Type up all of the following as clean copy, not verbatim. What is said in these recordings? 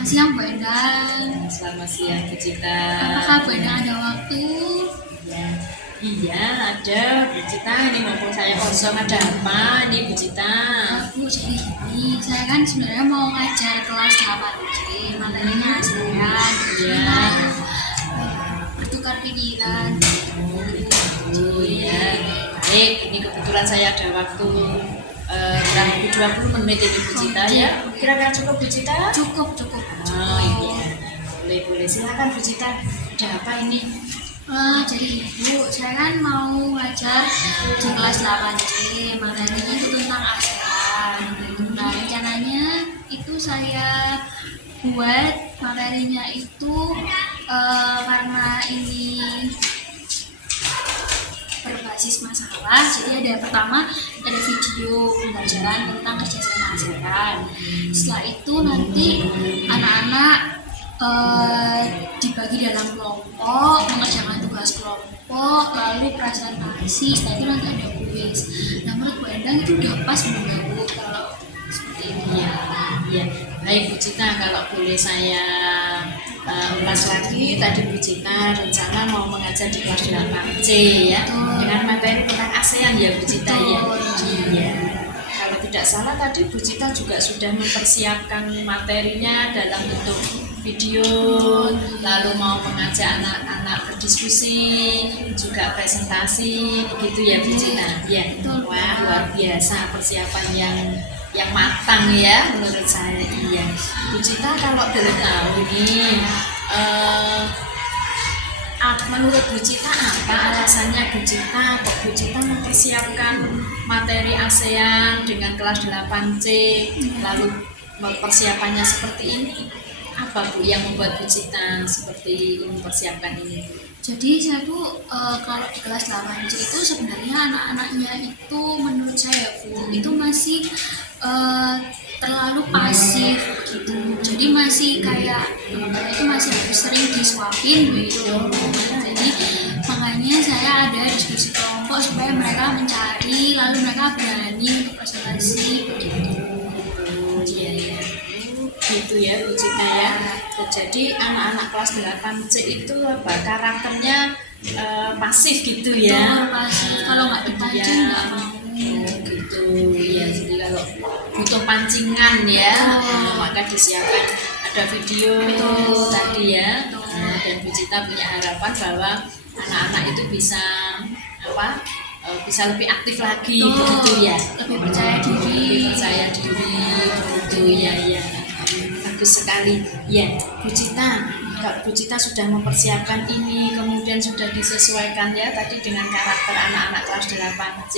Selamat siang Bu Endang. Selamat siang Bu Cita. Apakah Bu Endang ada waktu? Ya, iya ada Bu Cita. Ini mumpung saya kosong, ada apa ini Bu Cita? Bu, jadi gini, saya kan sebenarnya mau ngajar kelas 8C, materinya ASEAN. Ya. Bertukar pikiran. Oh ya, baik. Ini kebetulan saya ada waktu kurang lebih 20 menit ini Bu Cita ya. Kira-kira cukup Bu Cita? Cukup. Oh iya, boleh. Silakan Bu Cita. Ada apa ini? Jadi Bu, saya kan mau ngajar di kelas 8C, materinya itu tentang ASEAN. Nah, rencananya itu saya buat materinya itu karena ini berbasis masalah. Jadi ada pertama ada video pembelajaran tentang kerjasama ASEAN. Setelah itu nanti anak-anak dibagi dalam kelompok, mengerjakan tugas kelompok, lalu presentasi. Setelah itu nanti ada kuis. Nah, menurut Bu Endang itu udah pas belum Bu kalau seperti ini? Ya, baik Bu Cita, kalau boleh saya ulas lagi, tadi Bu Cita rencana mau mengajar di kelas 8C ya, dengan materi tentang ASEAN ya Bu Cita ya. Iya. Kalau tidak salah tadi Bu Cita juga sudah mempersiapkan materinya dalam bentuk video, lalu mau mengajak anak-anak berdiskusi, juga presentasi, begitu ya Bu Cita. Ya, wah luar biasa persiapan yang matang ya menurut saya. Iya, Bu Cita kalau boleh tahu nih, menurut Bu Cita apa alasannya Bu Cita kok Bu Cita mempersiapkan materi ASEAN dengan kelas 8C, lalu persiapannya seperti ini? Apa Bu yang membuat Bu Cita seperti mempersiapkan ini? Jadi saya tuh kalau di kelas 8C itu sebenarnya anak-anaknya itu menurut saya Bu itu masih terlalu pasif begitu. Jadi masih kayak teman-teman itu masih harus sering disuapin begitu. Jadi makanya saya ada diskusi kelompok supaya mereka mencari, lalu mereka berani untuk presentasi begitu. Iya. Gitu ya Bu Cita ya. Jadi anak-anak kelas 8C itu apa karakternya pasif gitu ya. Pasif, kalau nggak dipancing nggak mau. Gitu ya. Jadi kalau butuh pancingan ya, maka disiapkan ada video tadi ya. Dan Bu Cita punya harapan bahwa anak-anak itu bisa bisa lebih aktif lagi begitu ya. Lebih percaya diri begitu ya. Bagus sekali ya Bu Cita. Kalau Bu Cita sudah mempersiapkan ini, kemudian sudah disesuaikan ya tadi dengan karakter anak-anak kelas 8C.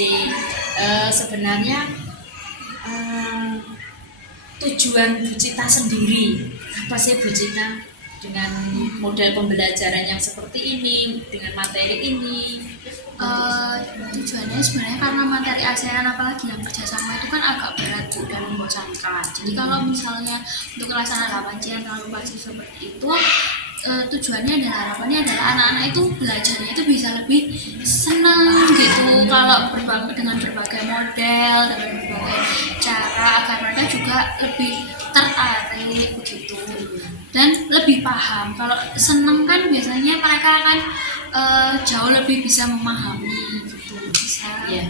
Sebenarnya tujuan Bu Cita sendiri apa sih Bu Cita dengan model pembelajaran yang seperti ini, dengan materi ini? Tujuannya sebenarnya karena materi ASEAN apalagi yang kerjasama itu kan agak berat dan membosankan. Jadi kalau misalnya untuk kelas 8C yang terlalu pasif seperti itu, tujuannya adalah harapannya adalah anak-anak itu belajarnya itu bisa lebih senang gitu kalau dengan berbagai model, dengan berbagai cara agar mereka juga lebih tertarik begitu dan lebih paham. Kalau senang kan biasanya mereka akan jauh lebih bisa memahami gitu. Bisa ya.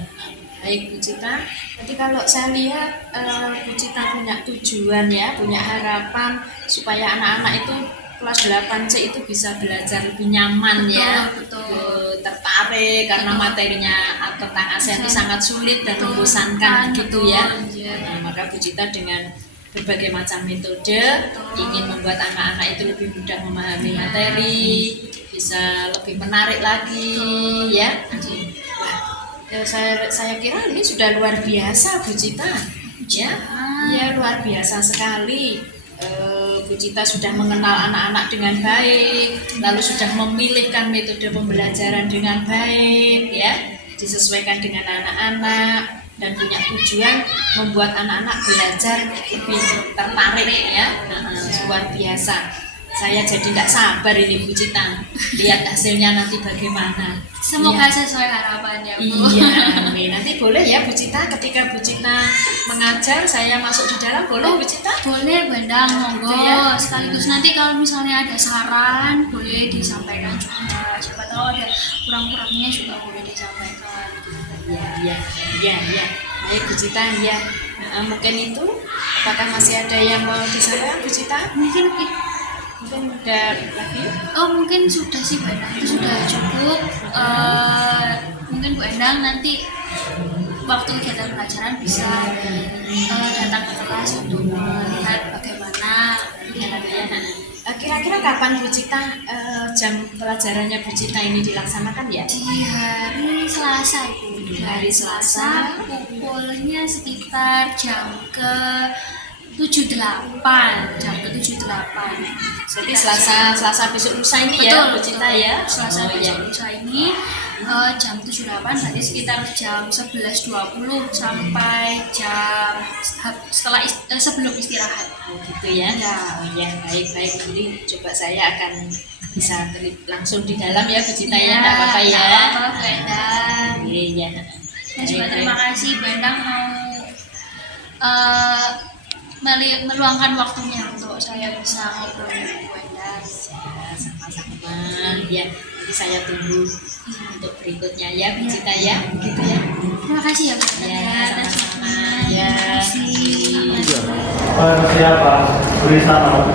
Baik Bu Cita, jadi kalau saya lihat Bu Cita punya tujuan ya, punya harapan supaya anak-anak itu kelas 8C itu bisa belajar lebih nyaman ya, tertarik karena materinya tentang ASEAN itu sangat sulit dan membosankan gitu ya. Nah, maka Bu Cita dengan berbagai macam metode ingin membuat anak-anak itu lebih mudah memahami materi, bisa lebih menarik lagi ya. Saya kira ini sudah luar biasa Bu Cita ya luar biasa sekali. Bu Cita sudah mengenal anak-anak dengan baik, lalu sudah memilihkan metode pembelajaran dengan baik ya, disesuaikan dengan anak-anak dan punya tujuan membuat anak-anak belajar lebih tertarik ya. Luar biasa. Saya jadi tidak sabar ini Bu Cita. Lihat hasilnya nanti bagaimana. Semoga Iya. sesuai harapannya, Bu. Iya, amin. Nanti boleh ya Bu Cita, ketika Bu Cita mengajar, saya masuk di dalam, boleh Bu Cita? Boleh, Bandang, monggo. Gitu ya. Sekaligus nanti kalau misalnya ada saran, boleh disampaikan juga. Siapa tahu ada kurang-kurangnya juga boleh disampaikan. Iya. Baik Bu Cita, ya. Nah, mungkin itu, apakah masih ada yang mau disampaikan Bu Cita? Mungkin Mungkin udah lagi? mungkin sudah sih, Bandang, itu sudah cukup. Mungkin Bu Endang nanti waktu kegiatan pelajaran bisa datang ke kelas untuk melihat bagaimana kegiatannya. Kira-kira kapan Bu Cita jam pelajarannya Bu Cita ini dilaksanakan ya? Di hari Selasa, Ibu. Di hari Selasa pukulnya sekitar jam ke 78, jam ke 78. Jadi Selasa besok lusa ini ya Bu Cita ya? Selasa Oh, besok iya. lusa ini jam 78, berarti sekitar jam 11.20 sampai jam sebelum istirahat. Gitu ya? Ya. Oh ya, baik. Jadi coba saya akan bisa langsung di dalam ya Bu Cita ya, enggak apa-apa ya. Nggak apa-apa, Bu Endang. Iya. Dan juga terima kasih Bu Endang mau meluangkan waktunya untuk saya bisa ngobrol dengan Bu Endang. Ya, sama-sama. Ya, nanti saya tunggu untuk berikutnya ya Bu Cita ya. Gitu ya. Terima kasih ya Bu Endang Ya, atas sama-sama. waktunya. Ya. Terima kasih. Siapa? Beri salam.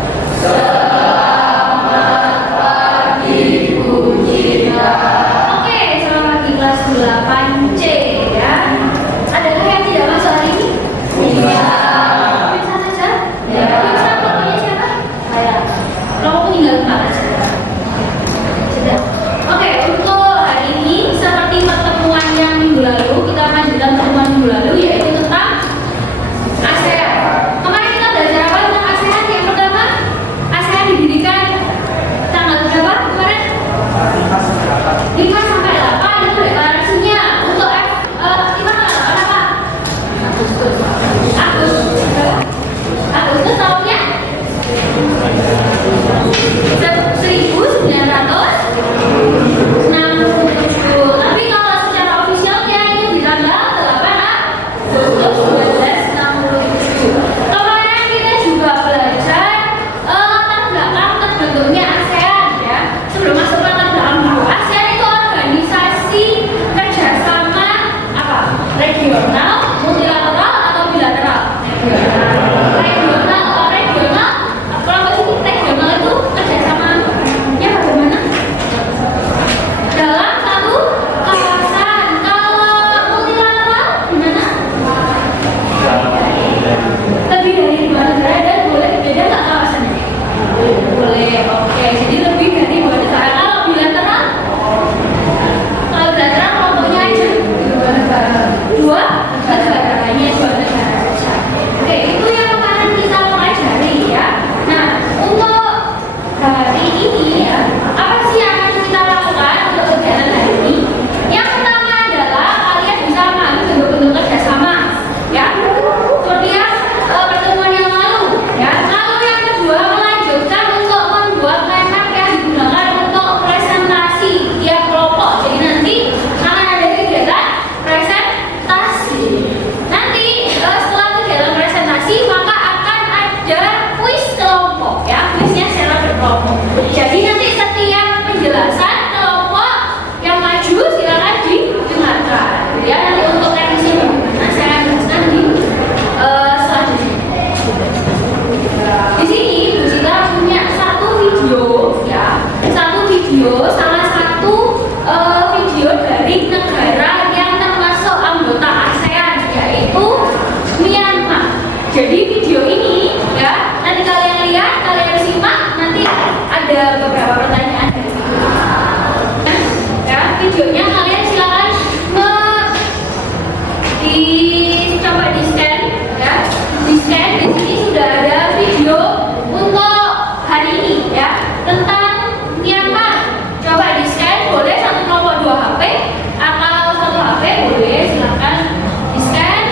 Oke, selamat pagi kelas 8C ya. Adakah yang tidak masuk hari ini? Iya. Bisa saja? Ya. Bisa, pokoknya siapa? Saya. Kamu tinggal 4 aja. Sudah. Oke, untuk hari ini seperti pertemuan yang minggu lalu, kita lanjutkan pertemuan minggu lalu yaitu tentang ASEAN. Kemarin kita belajar apa tentang ASEAN? Yang pertama, ASEAN didirikan tanggal berapa kemarin? 5 sampai 8 itu deklarasinya. Untuk apa? Agustus tahunnya 1967. Tapi kalau secara ofisialnya itu di tanggal 8 Agustus 1967. Kemarin kita juga belajar latar belakang terbentuknya ASEAN ya. Sebelum masuk ke latar belakang dulu, ASEAN itu organisasi kerjasama apa? Regional, multilateral atau bilateral? Regional. Kalau itu regional itu kerjasamanya bagaimana? Dalam satu kawasan. Kalau multilateral gimana? Lebih dari 2 negara dan boleh beda nggak kawasannya? Boleh, oke. Jadi lebih dari 2 negara. Kalau bilateral kelompoknya aja 2 negara. 2 negara, hanya 2 negara saja. Oke, itu yang kemarin kita pelajari ya. Nah, untuk hari ini ya, apa sih yang akan kita lakukan untuk kegiatan hari ini? Yang pertama adalah kalian bisa memahami bentuk-bentuk kerjasama ya. Seperti yang pertemuan yang lalu ya. Lalu yang kedua melanjutkan untuk membuat map yang digunakan untuk presentasi tiap kelompok. Jadi nanti akan ada kegiatan presentasi. Nanti setelah kegiatan presentasi maka akan ada kuis kelompok ya. Kuisnya secara berkelompok. Jadi nanti setiap penjelasan kelompok yang maju silakan didengarkan. Ya nanti untuk teknisnya bagaimana saya akan jelaskan di selanjutnya. Di sini Bu Cita punya satu video ya, salah satu video dari negara yang termasuk anggota ASEAN yaitu Myanmar. Jadi video ini ya nanti kalian lihat, kalian simak, nanti ada beberapa pertanyaan dari video. Ya, videonya kalian silakan coba di scan ya, di scan. Di sini sudah ada video untuk hari ini ya tentang Myanmar. Coba di scan, boleh satu kelompok 2 HP atau satu HP boleh, silakan di scan,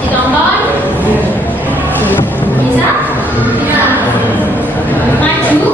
ditonton. Bisa? Bisa. Maju.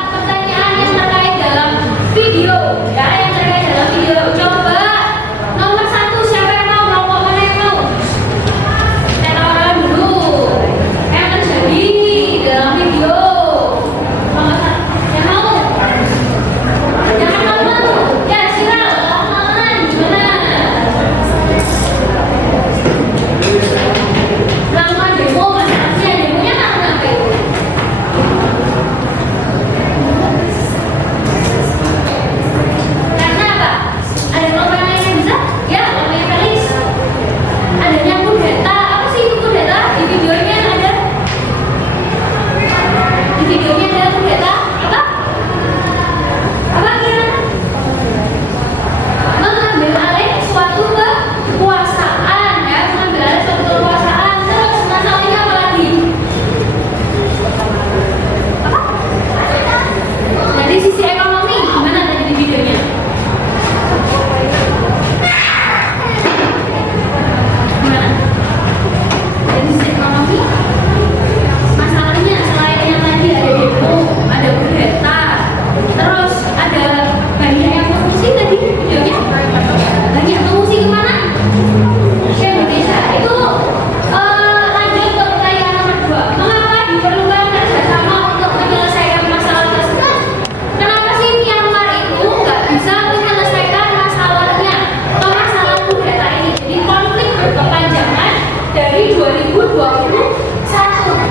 Pertanyaan yang terkait dalam video, ya, yang terkait dalam video. Coba nomor 1 siapa yang mau kelompok mana yang mau? Saya tawarkan dulu. Yang terjadi dalam video. Nomor 1 yang mau? Jangan malu-malu. Ya, silakan. Gimana? Melakukan demo, masalahnya demonya kenapa itu? Karena apa? Ada kelompok yang lain yang bisa? Ya, kelompoknya Felis. Adanya kudeta. Apa sih itu kudeta? Di videonya ada. Di videonya ada kudeta. Apa? Apa kira? Mengambil alih suatu kekuasaan, ya, mengambil alih suatu kekuasaan. Terus masalahnya apa lagi? Apa? Dari sisi ekonomi, gimana tadi di videonya? Gimana? Dari sisi ekonomi, masalahnya selain yang tadi ada demo, ada kudeta, terus ada banyak yang mengungsi tadi videonya. Banyak mengungsi kemana? Ke Indonesia. Itu lanjut ke pertanyaan nomor 2. Mengapa diperlukan kerjasama untuk menyelesaikan masalah tersebut? Kenapa sih Myanmar itu nggak bisa menyelesaikan masalahnya atau masalah kudeta ini? Jadi konflik berkepanjangan dari 2021,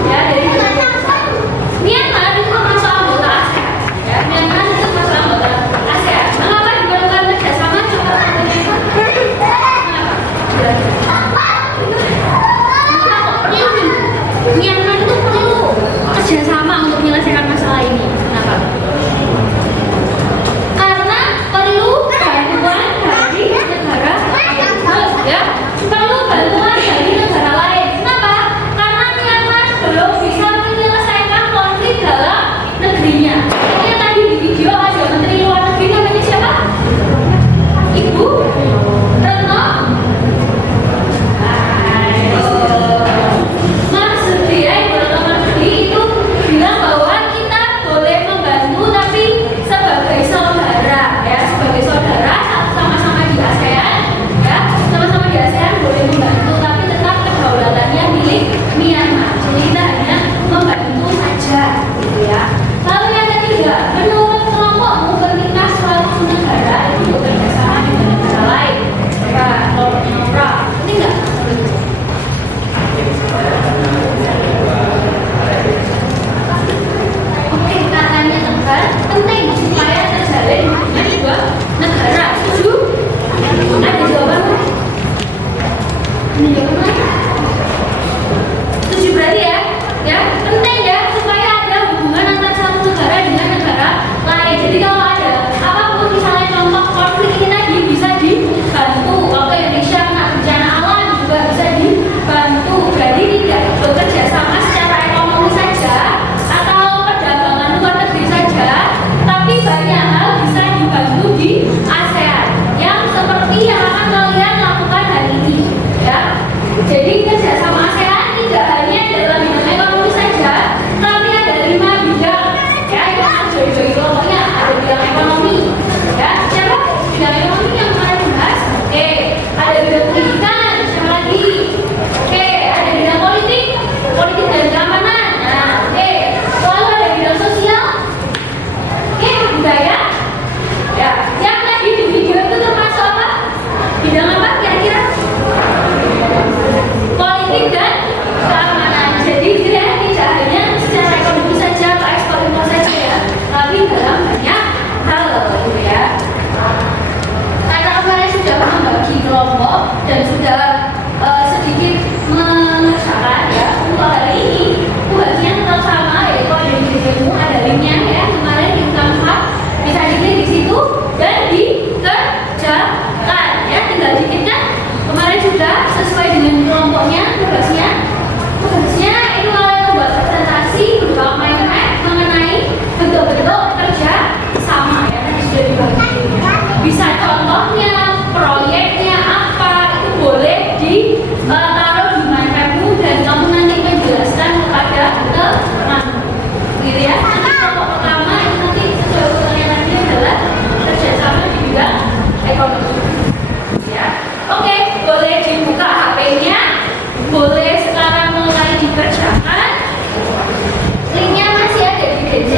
ya, dari 2021. Myanmar itu termasuk anggota ASEAN, ya, Myanmar itu termasuk anggota ASEAN. Mengapa diperlukan kerjasama? Coba Kenapa? Myanmar itu perlu kerjasama untuk menyelesaikan masalah ini. Kenapa? Karena perlu bantuan dari negara lain, ya, perlu bantuan dari negara lain. Kenapa? Karena Myanmar belum bisa menyelesaikan konflik dalam negerinya. Makanya tadi di video ada Menteri Luar Negeri namanya siapa? Ibu Retno Marsudi, ya, Ibu Retno Marsudi itu bilang bahwa kita boleh membantu tapi sebagai saudara, ya, sebagai saudara sama-sama di ASEAN, ya, sama-sama di ASEAN boleh membantu tapi tetap kedaulatannya milik Myanmar. Jadi kita hanya membantu saja, gitu ya. Lalu yang ketiga, menurut kelompokmu ketika suatu negara itu bekerja sama dengan negara lain, coba kelompoknya Nora, penting nggak? Oke, katanya Tegar, penting supaya terjalin hubungan dua negara. Setuju? Ada jawaban nggak? Ada jawaban nggak? Setuju berarti ya? Ya, penting ya supaya ada hubungan antara satu negara dengan negara lain. Jadi kalau ada apapun misalnya contoh konflik ini tadi bisa dibantu. Kalau Indonesia kena bencana alam juga bisa dibantu. Jadi tidak bekerja sama secara ekonomi saja atau perdagangan luar negeri saja, tapi banyak hal bisa dibantu di ASEAN yang seperti yang akan kalian lakukan hari ini, ya. Jadi kerjasama ASEAN tidak hanya dalam bidang ekonomi saja, tapi ada 5 bidang, ya, yang join-join kelompoknya ada di juga sesuai dengan kelompoknya, tugasnya. Tugasnya itu kalian membuat presentasi berupa PowerPoint mengenai bentuk-bentuk kerja sama ya, tadi sudah dibagi. Bisa contohnya, proyeknya apa, itu boleh ditaruh di mindmapmu dan kamu nanti menjelaskan kepada teman, gitu ya. Nanti kelompok pertama itu nanti sesuai pertanyaannya adalah kerjasama di bidang ekonomi. Ya, oke, boleh dibuka HP-nya, boleh sekarang mulai dikerjakan. Linknya masih ada di DC.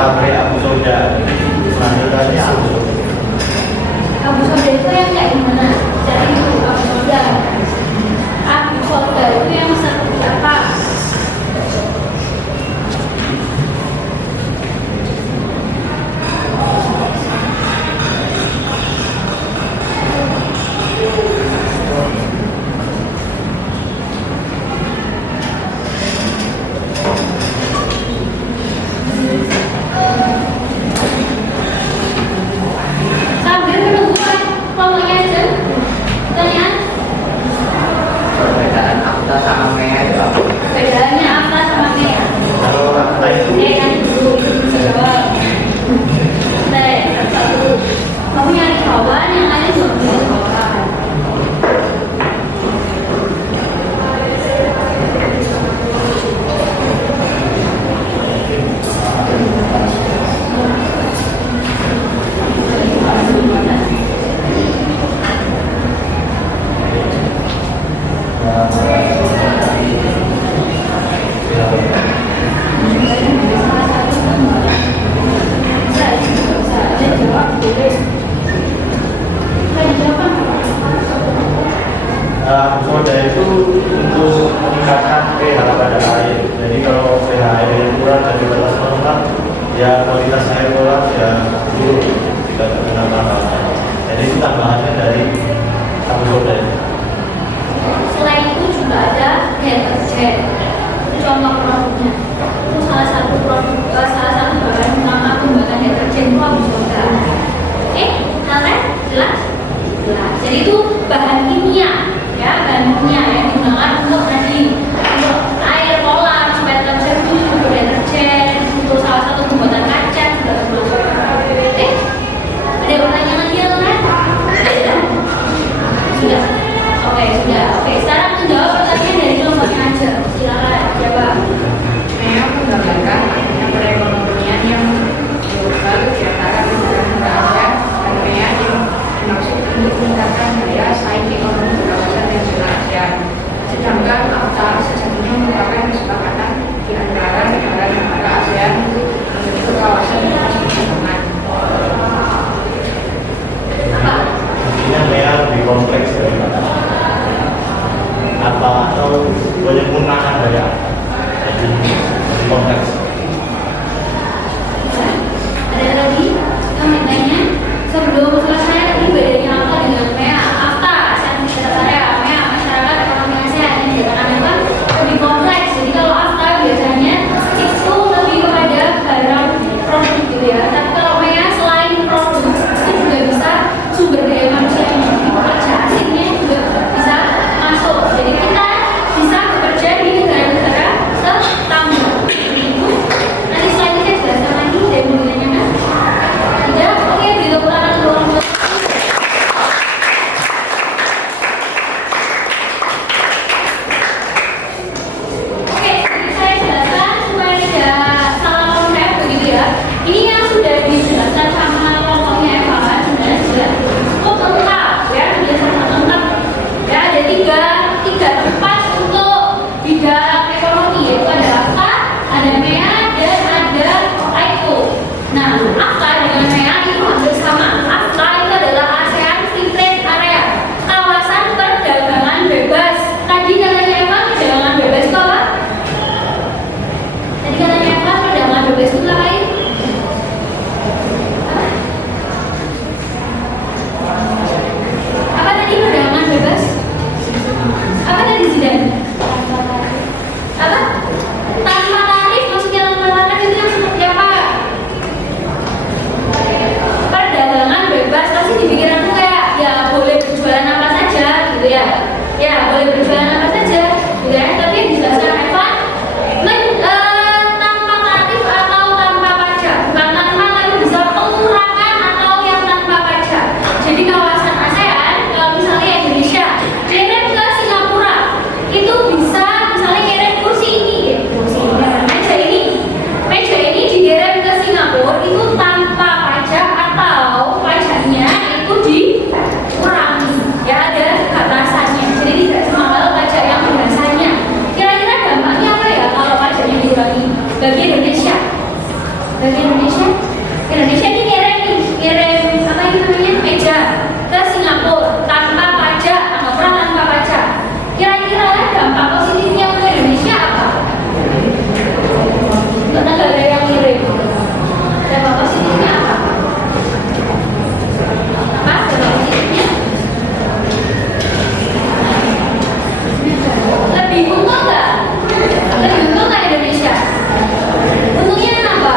pabrik abu soda. Lanjutannya abu. Abu soda itu yang kayak gimana? Jadi itu abu soda. Abu soda itu yang seperti apa? Sambil menunggu kelompoknya aja. Pertanyaan? Perbedaan afta sama mea itu apa? Bedanya apa sama Mea? Kalau kata itu Yang dulu itu bisa jawab. Satu. Kamu nyari jawaban, yang lain juga bisa jawaban. abu soda itu untuk meningkatkan pH pada air. Jadi kalau pH air yang kurang dari batas normal, ya kualitas air kolam ya buruk, tidak terkena mahal. Jadi itu tambahannya dari abu soda. Selain itu juga ada deterjen. Itu contoh produknya. Itu salah satu bahan utama pembuatan deterjen itu abu soda. Oke, kalian jelas? Jelas. Jadi itu bahan kimia, ya bahan kimia yang digunakan untuk tadi untuk air kolam supaya tetap jernih, untuk deterjen, untuk salah satu pembuatan kaca juga termasuk. Oke. Dari Indonesia, Indonesia ini ngirim apa itu namanya meja ke Singapura tanpa pajak, anggapan tanpa pajak. Kira-kira dampak positifnya untuk Indonesia apa? Untuk negara yang ngirim, dampak positifnya apa? Apa dampak positifnya? Lebih untung nggak? Lebih untung nggak Indonesia? Untungnya apa?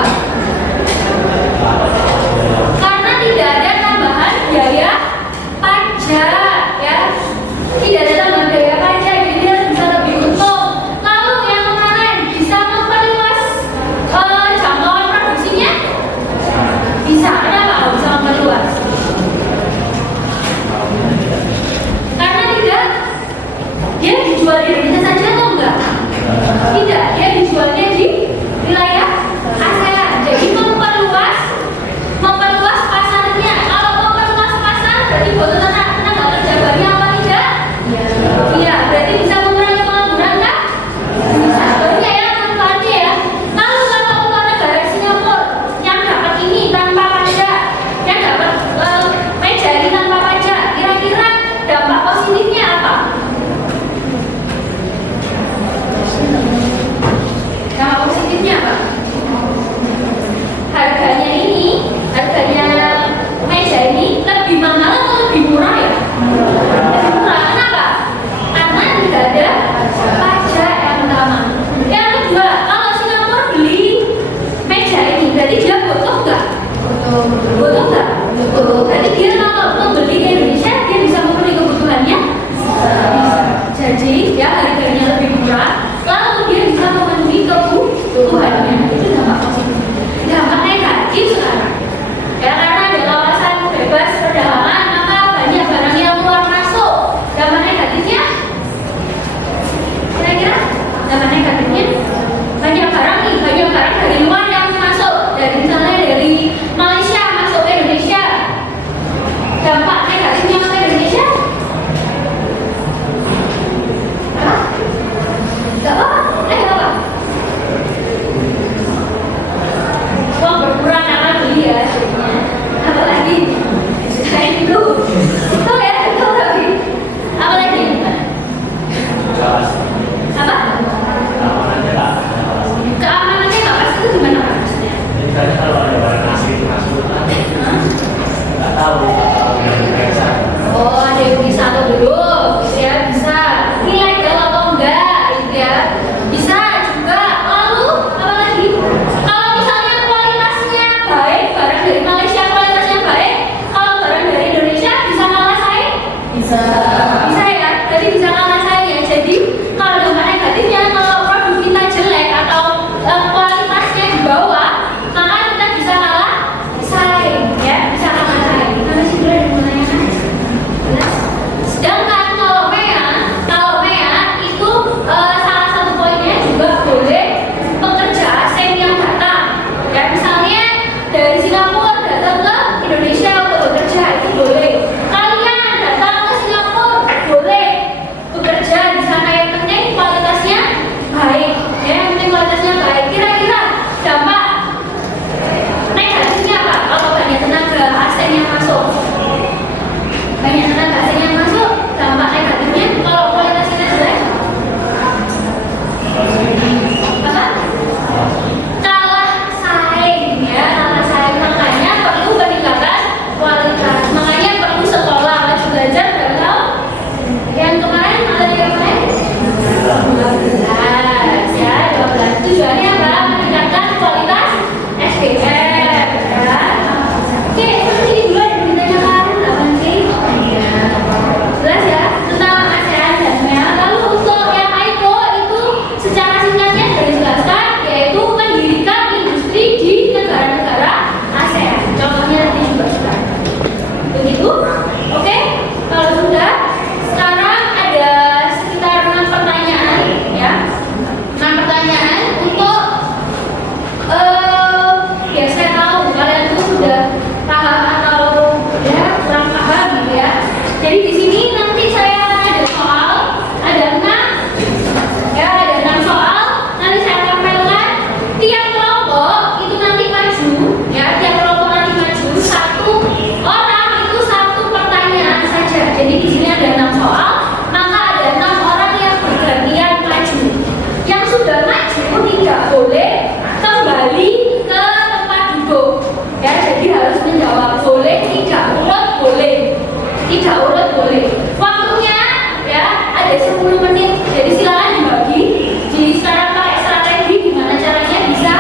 tidak urut boleh. Waktunya ya ada 10 menit. Jadi silakan dibagi. Jadi sekarang pakai strategi gimana caranya bisa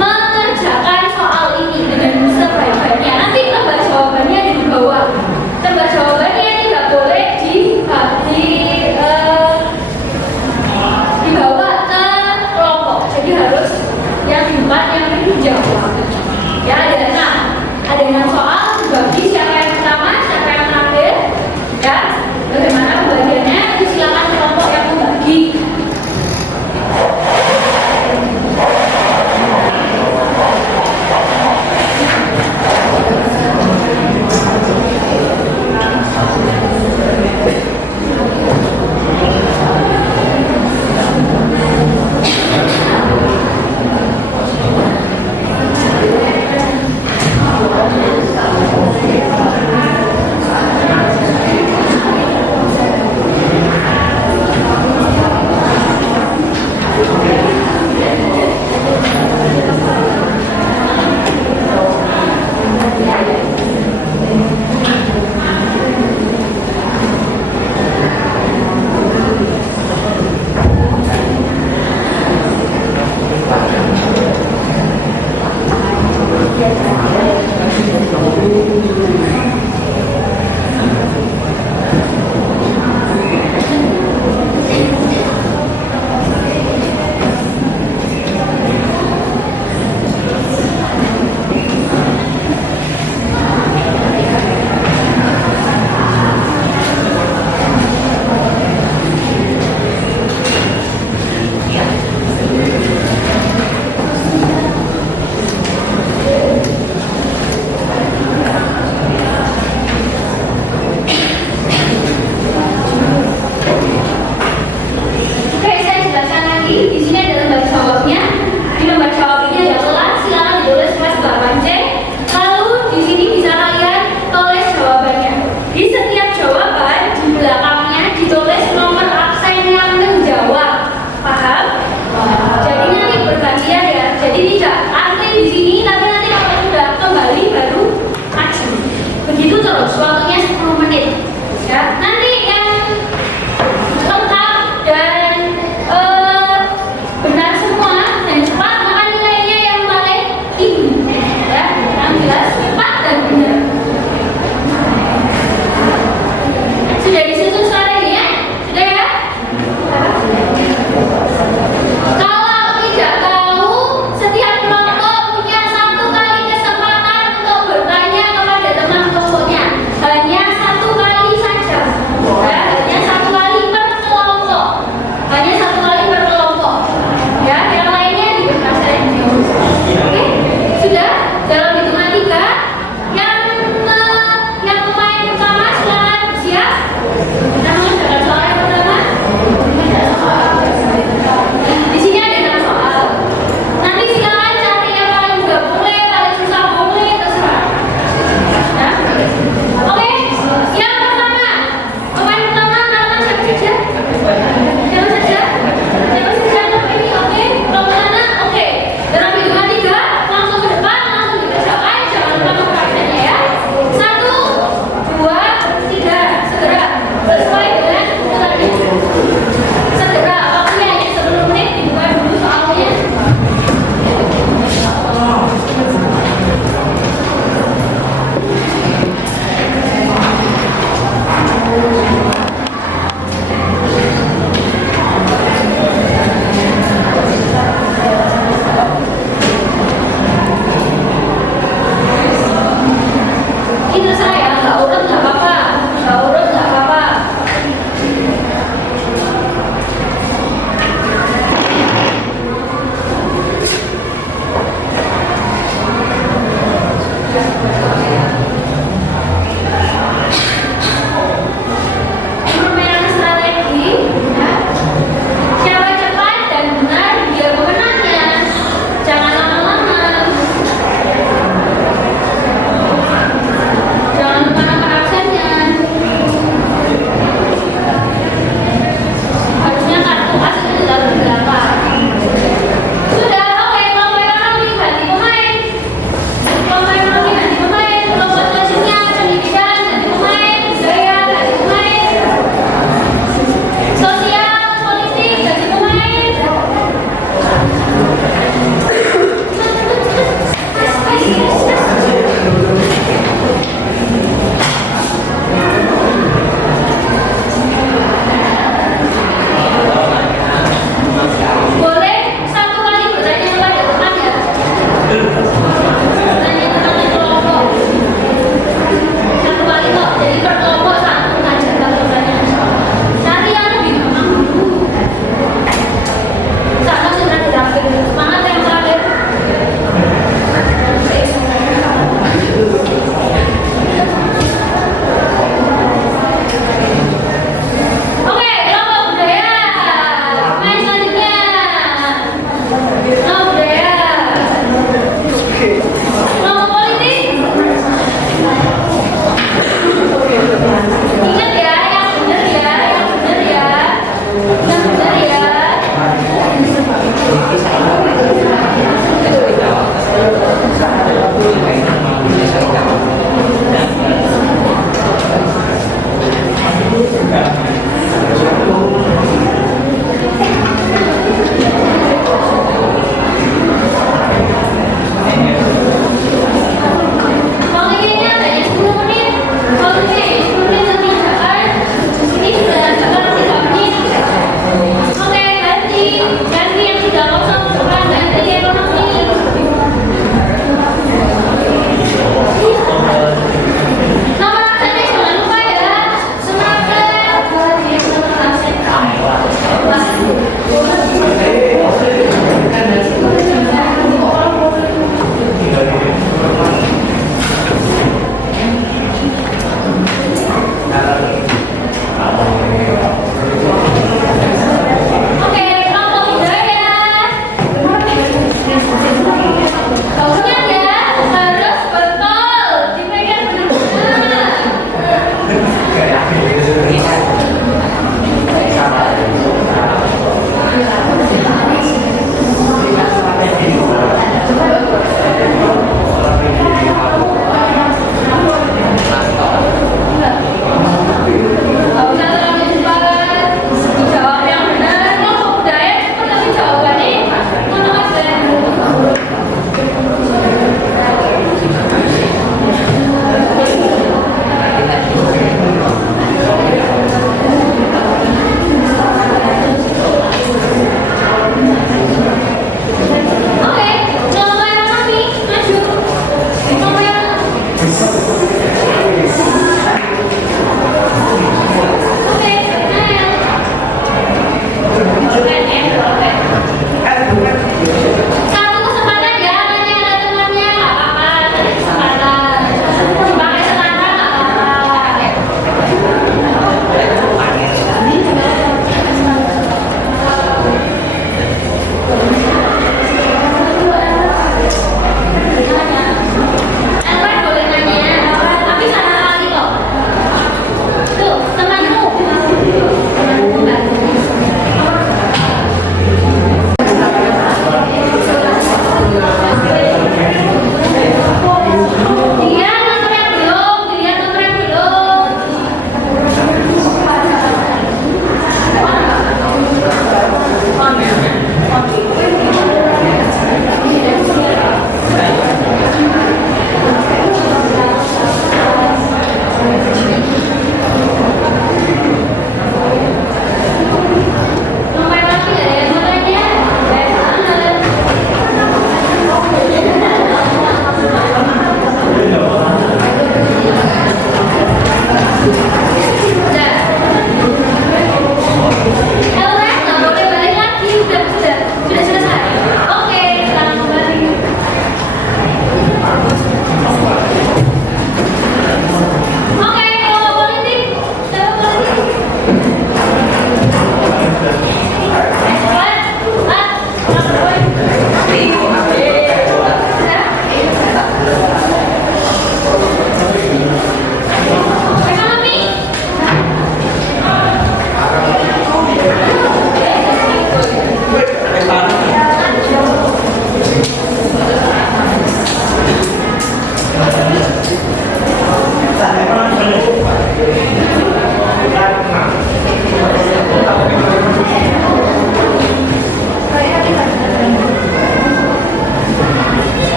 mengerjakan soal ini dengan sebaik-baiknya. Nanti tebak jawabannya ada di bawah. Tebak jawabannya tidak boleh dibawa ke kelompok. Jadi harus yang di depan yang dijawab. Ya ada 6 soal dibagi siapa yang pertama, siapa yang terakhir. Ya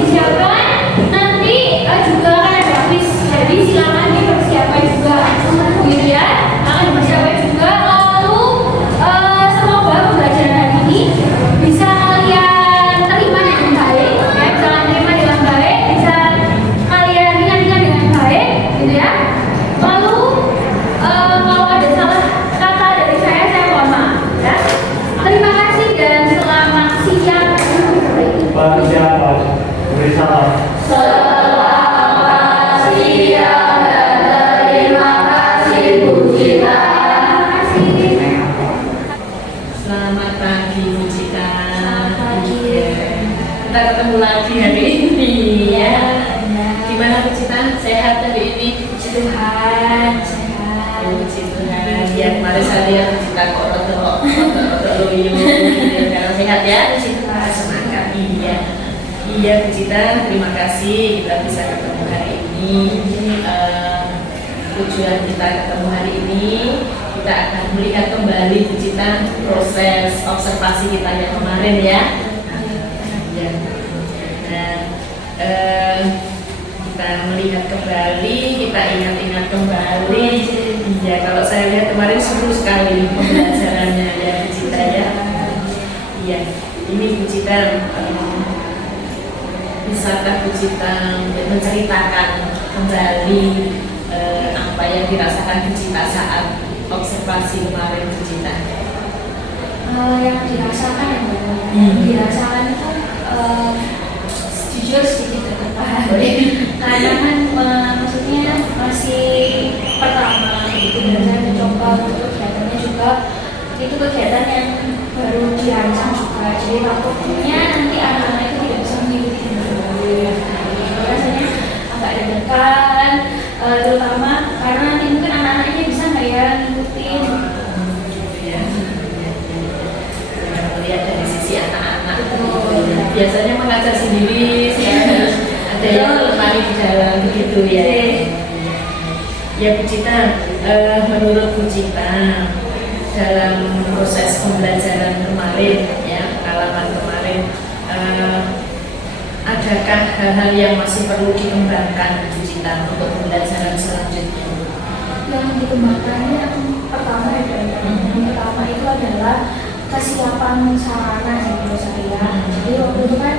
disiapkan. Nanti juga akan ada quiz, jadi silakan dipersiapkan juga. Kemudian akan dipersiapkan juga. Lalu semoga pembelajaran hari ini bisa kalian terima dengan baik, ya, bisa kalian terima dengan baik, bisa kalian ingat-ingat dengan baik, gitu ya. Lalu kalau ada salah kata dari saya mohon maaf, ya. Terima kasih dan selamat siang. Pak siapa? Beri salam. Selamat siang dan terima kasih Bu Cita. Terima kasih. Selamat pagi Bu Cita. Selamat pagi. Kita ketemu lagi hari ini ya. Gimana Bu Cita? Sehat hari ini? Puji Tuhan, sehat. Puji Tuhan. Ya kemarin saya lihat Bu Cita kok rotok loyo. Karena sehat ya. Puji Tuhan. Semangat. Iya. Iya Bu Cita, terima kasih kita bisa ketemu hari ini. Tujuan kita ketemu hari ini, kita akan melihat kembali Bu Cita proses observasi kita yang kemarin ya. Ya. Dan kita melihat kembali, kita ingat-ingat kembali. Iya, kalau saya lihat kemarin seru sekali pembelajarannya ya Bu Cita ya. Iya, ini Bu Cita. Bisakah Bu Cita menceritakan kembali apa yang dirasakan Bu Cita saat observasi kemarin Bu Cita? Yang dirasakan yang dirasakan itu jujur sedikit tertekan. Karena kan maksudnya masih pertama gitu, dan saya mencoba untuk kegiatannya juga itu kegiatan yang baru dirancang juga, jadi takutnya nanti anak-anak itu tidak bisa mengikuti dengan baik. Rasanya agak deg-degan, terutama karena nanti mungkin anak-anaknya bisa nggak ya ngikutin. Ya, melihat dari sisi anak-anak, biasanya mengajar sendiri, harus ada yang menemani di dalam begitu ya. Ya Bu Cita, menurut Bu Cita dalam proses pembelajaran kemarin ya, pengalaman kemarin, adakah hal-hal yang masih perlu dikembangkan Bu Cita untuk pembelajaran selanjutnya? Yang dikembangkannya yang pertama itu adalah kesiapan sarana sih menurut saya. Jadi waktu itu kan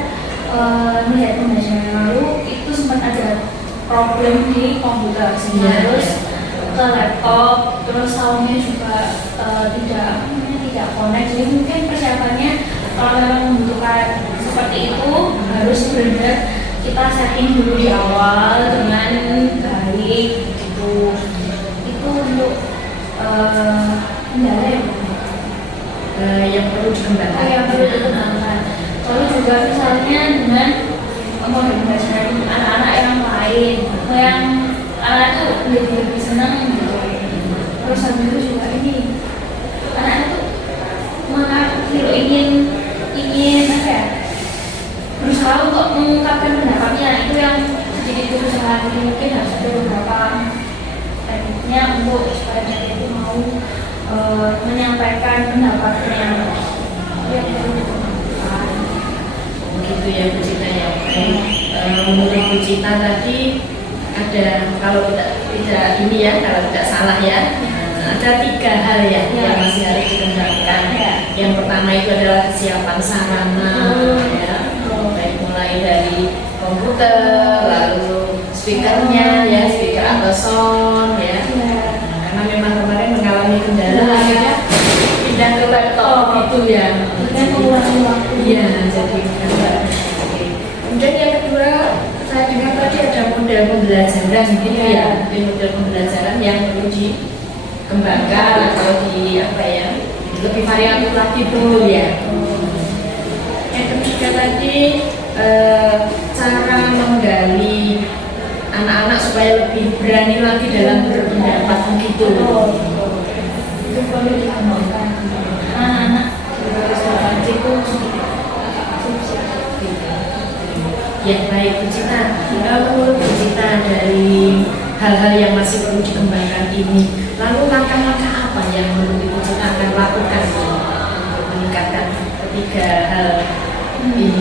melihat pembelajaran yang lalu itu sempat ada problem di komputer sehingga harus ke laptop, terus soundnya juga tidak connect. Jadi mungkin persiapannya kalau memang membutuhkan seperti itu harus benar-benar kita setting dulu di awal dengan baik gitu. Itu untuk kendala yang perlu dikembangkan. yang perlu dikembangkan. Lalu juga misalnya dengan pembelajaran anak-anak yang lain, yang anak itu lebih senang gitu. Terus habis itu juga ini anak itu ingin apa ya, berusaha untuk mengungkapkan pendapatnya. Itu yang sedikit berusaha. Jadi mungkin harus ada beberapa tekniknya untuk supaya dia itu mau menyampaikan pendapatnya. Yang perlu dikembangkan. Begitu ya Bu Cita ya. Menurut Bu Cita tadi ada, kalau tidak ini ya, kalau tidak salah ya, ada 3 hal ya yang masih harus dikembangkan. Yang pertama itu adalah kesiapan sarana ya, baik mulai dari komputer, lalu speakernya ya, speaker atau sound ya. Karena memang kemarin mengalami kendala akhirnya pindah ke laptop itu ya. Dan mengurangi waktu. Iya, jadi kemudian yang kedua, saya dengar tadi ada model pembelajaran gitu ya, model pembelajaran yang perlu dikembangkan atau di apa ya, lebih variatif lagi dulu ya. Yang ketiga tadi cara menggali anak-anak supaya lebih berani lagi dalam berpendapat begitu. Itu perlu dikembangkan. Anak-anak itu Ya baik Bu Cita, menurut Bu Cita dari hal-hal yang masih perlu dikembangkan ini, lalu langkah-langkah apa yang menurut Bu Cita akan lakukan untuk meningkatkan ketiga hal ini?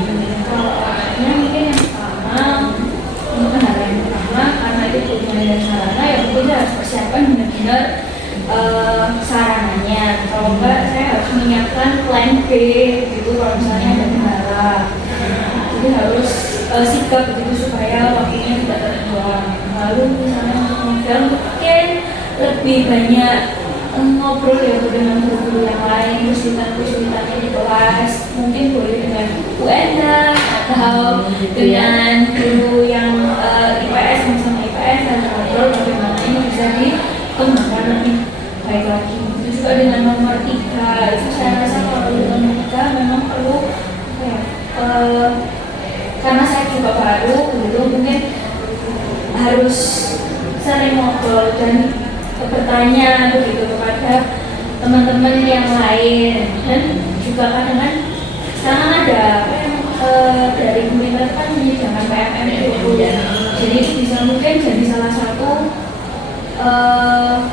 Kalau mungkin yang persiapkan benar-benar sarananya. Kalau enggak saya harus menyiapkan plan B gitu kalau misalnya ada kendala. Jadi harus sigap begitu supaya waktunya tidak terbuang. Lalu misalnya untuk modal mungkin lebih banyak ngobrol ya dengan guru yang lain, kesulitan-kesulitannya di kelas, mungkin boleh dengan UNDA atau dengan guru yang IPS, misalnya IPS, dan ngobrol bagaimana ini bisa dikembangkan lebih baik lagi. Itu juga dengan nomor 3, itu saya rasa kalau di nomor 3 memang perlu apa ya, karena saya juga baru gitu, mungkin harus sering ngobrol dan bertanya begitu kepada teman-teman yang lain. Dan juga kadang-kadang sekarang ada dari pemerintah kan menyediakan PMM itu ya, jadi bisa mungkin jadi salah satu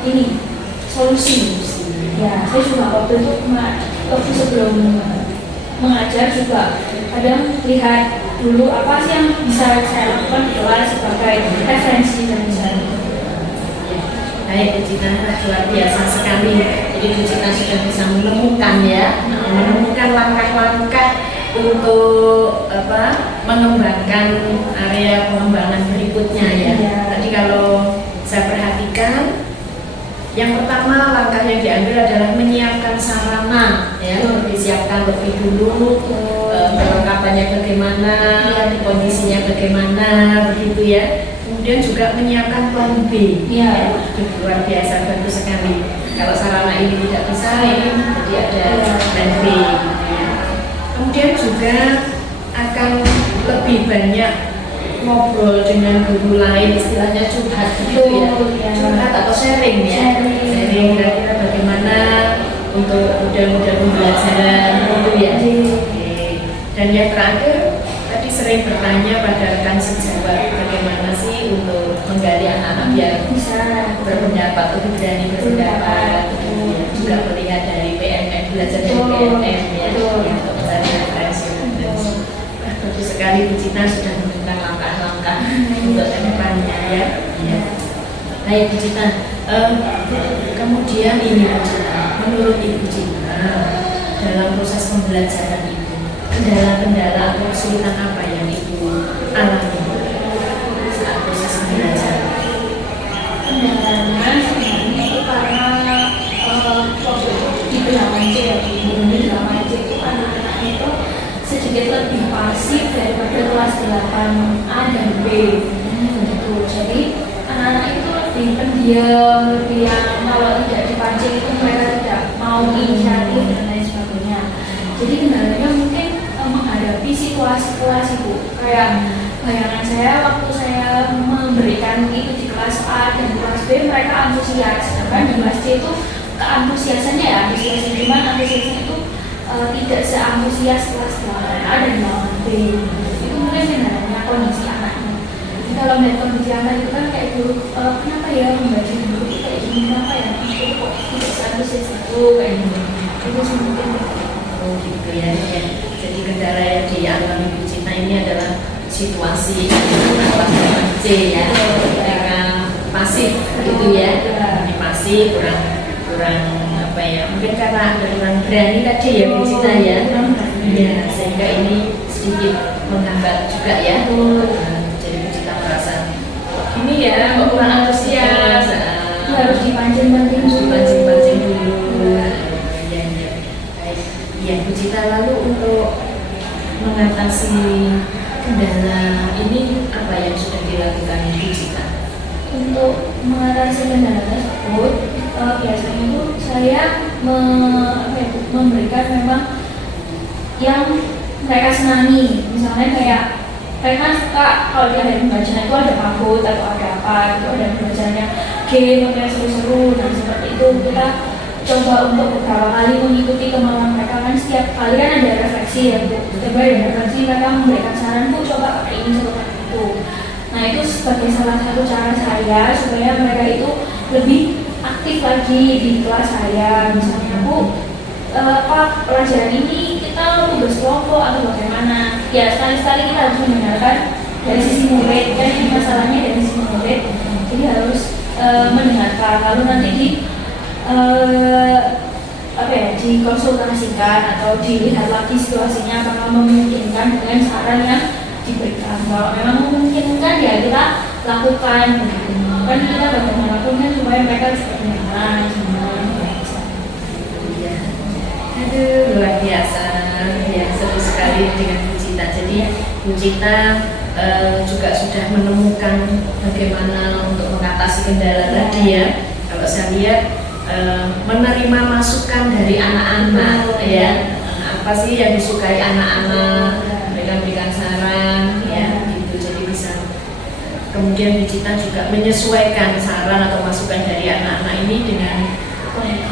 ini solusi ya. Saya juga waktu itu waktu sebelum mengajar juga kadang lihat dulu apa sih yang bisa saya lakukan di kelas sebagai referensi dan misalnya. Baik, Bu Cita, luar biasa sekali. Jadi Bu Cita sudah bisa menemukan ya, menemukan langkah-langkah untuk mengembangkan area pengembangan berikutnya ya. Tadi kalau saya perhatikan, yang pertama langkah yang diambil adalah menyiapkan sarana ya, disiapkan lebih dulu, perlengkapannya bagaimana, kondisinya bagaimana, begitu ya. Kemudian juga menyiapkan plan B. Ya, luar biasa, bagus sekali. Kalau sarana ini tidak bisa, ini jadi ada plan B. Kemudian juga akan lebih banyak ngobrol dengan guru lain, istilahnya curhat gitu ya, curhat atau sharing ya, sharing kira-kira bagaimana untuk model-model pembelajaran gitu ya. Dan yang terakhir tadi sering bertanya pada rekan sejawat bagaimana sih untuk menggali anak-anak biar bisa berpendapat, lebih berani berpendapat, juga melihat dari PNM, belajar dari PNM ya, untuk mencari referensi. Bagus sekali Bu Cita sudah menemukan langkah-langkah untuk kedepannya ya. Baik Bu Cita, kemudian ini Bu Cita, menurut Ibu Cita dalam proses pembelajaran itu kendala-kendala atau kesulitan apa yang Ibu alami saat proses pembelajaran? Kendalanya sebenarnya itu karena di bilangan C ya, di bilangan C itu anak-anak itu sedikit lebih pasif daripada kelas 8A dan B gitu. Jadi anak-anak itu lebih pendiam, lebih yang kalau tidak dipancing itu mereka tidak mau inisiatif dan lain sebagainya. Jadi kendalanya mungkin menghadapi situasi kelas itu, kayak bayangan saya waktu saya memberikan itu di kelas A dan kelas B mereka antusias, sedangkan di kelas C itu keantusiasannya ya antusiasnya, cuman antusiasnya itu tidak seantusias kelas 8A dan 8B. Itu mungkin kendalanya kondisi anaknya. Jadi kalau melihat kondisi anak itu kan kayak dulu, kenapa ya membaca dulu kayak gini, kenapa ya itu kok tidak seantusias itu kayak gini. Itu mungkin gitu ya. Jadi kendala yang dialami Bu Cita ini adalah situasi kelas C ya, mereka pasif gitu ya, pasif, kurang apa ya, mungkin karena kurang berani tadi ya Bu Cita ya, sehingga ini sedikit menghambat juga ya. Jadi Bu Cita merasa ini ya kok kurang antusias, harus dipancing-pancing dulu. Ya Bu Cita, lalu untuk mengatasi kendala ini apa yang sudah dilakukan Bu Cita? Untuk mengatasi kendala tersebut, biasanya itu saya memberikan memang yang mereka senangi. Misalnya kayak mereka suka kalau di hari pembelajaran itu ada kabut atau ada apa gitu, ada pembelajarannya game atau yang seru-seru. Nah seperti itu kita coba untuk beberapa kali mengikuti kemauan mereka, kan setiap kali kan ada refleksi ya Bu. Setiap kali ada refleksi mereka memberikan saran, Bu coba pakai ini, coba pakai itu. Nah itu sebagai salah satu cara saya supaya mereka itu lebih aktif lagi di kelas saya. Misalnya Bu, pelajaran ini kita tugas kelompok atau bagaimana? Ya sekali-sekali kita harus mendengarkan dari sisi murid, kan ini masalahnya dari sisi murid. Jadi harus mendengarkan, lalu nanti dikonsultasikan atau dilihat lagi situasinya apakah memungkinkan dengan saran yang diberikan. Kalau memang memungkinkan ya kita lakukan. Kan kita bagaimanapun kan supaya mereka juga nyaman, Aduh, luar biasa, ya seru sekali dengan Bu Cita. Jadi Bu Cita juga sudah menemukan bagaimana untuk mengatasi kendala tadi ya. Kalau saya lihat menerima masukan dari anak-anak ya, apa sih yang disukai anak-anak, mereka berikan saran ya, gitu. Jadi bisa kemudian Bu Cita juga menyesuaikan saran atau masukan dari anak-anak ini dengan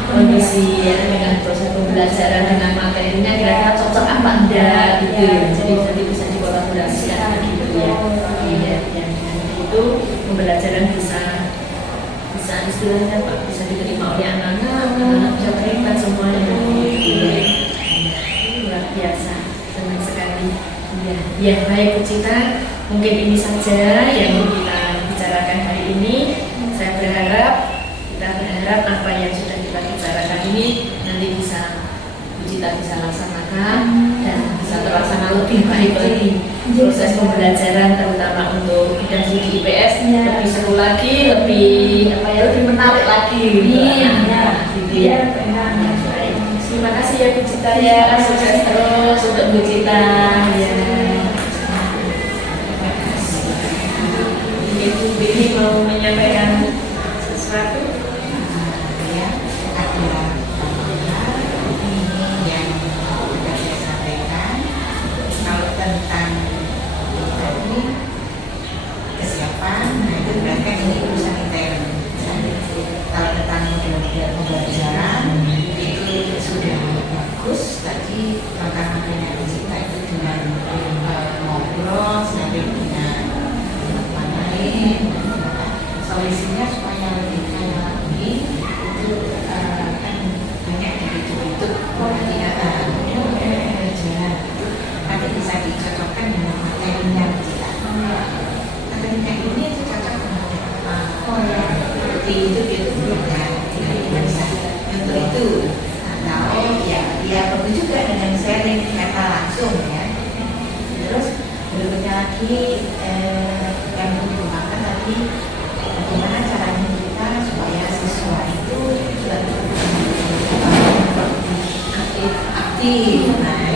kondisi ya, dengan proses pembelajaran, dengan materinya kira-kira cocok apa enggak gitu ya. Jadi nanti bisa dikolaborasikan gitu ya. Iya, ya. Itu pembelajaran bisa istilahnya Pak, bisa diterima oleh anak-anak, bisa terlibat semuanya. Luar biasa, senang sekali. Ya, baik Bu Cita, mungkin ini saja yang kita bicarakan hari ini. Saya berharap apa yang sudah kita bicarakan ini nanti bisa Bu Cita bisa laksanakan dan bisa terlaksana lebih baik lagi. Proses pembelajaran terutama untuk bidang studi IPS lebih seru lagi, lebih menarik lagi. Gitu ya. Terima kasih ya Bu Cita ya, sukses terus untuk Bu Cita ya. Ibu Bini mau menyampaikan sesuatu? Tentang tadi kesiapan, nah itu berarti kan ini urusan intern. Kalau tentang model-model pembelajaran itu sudah bagus. Tadi langkah-langkahnya kita itu dengan ngobrol sampai dengan teman lain, solusinya supaya lebih kaya lagi itu kan banyak dari YouTube pembelajaran nanti bisa dicocokkan dengan materinya kita. Materinya ini itu cocok dengan seperti itu ya. Jadi kita bisa untuk itu atau ya perlu juga dengan sharing kata langsung ya. Terus berikutnya lagi yang dikembangkan tadi bagaimana caranya kita supaya siswa itu juga aktif. Nah,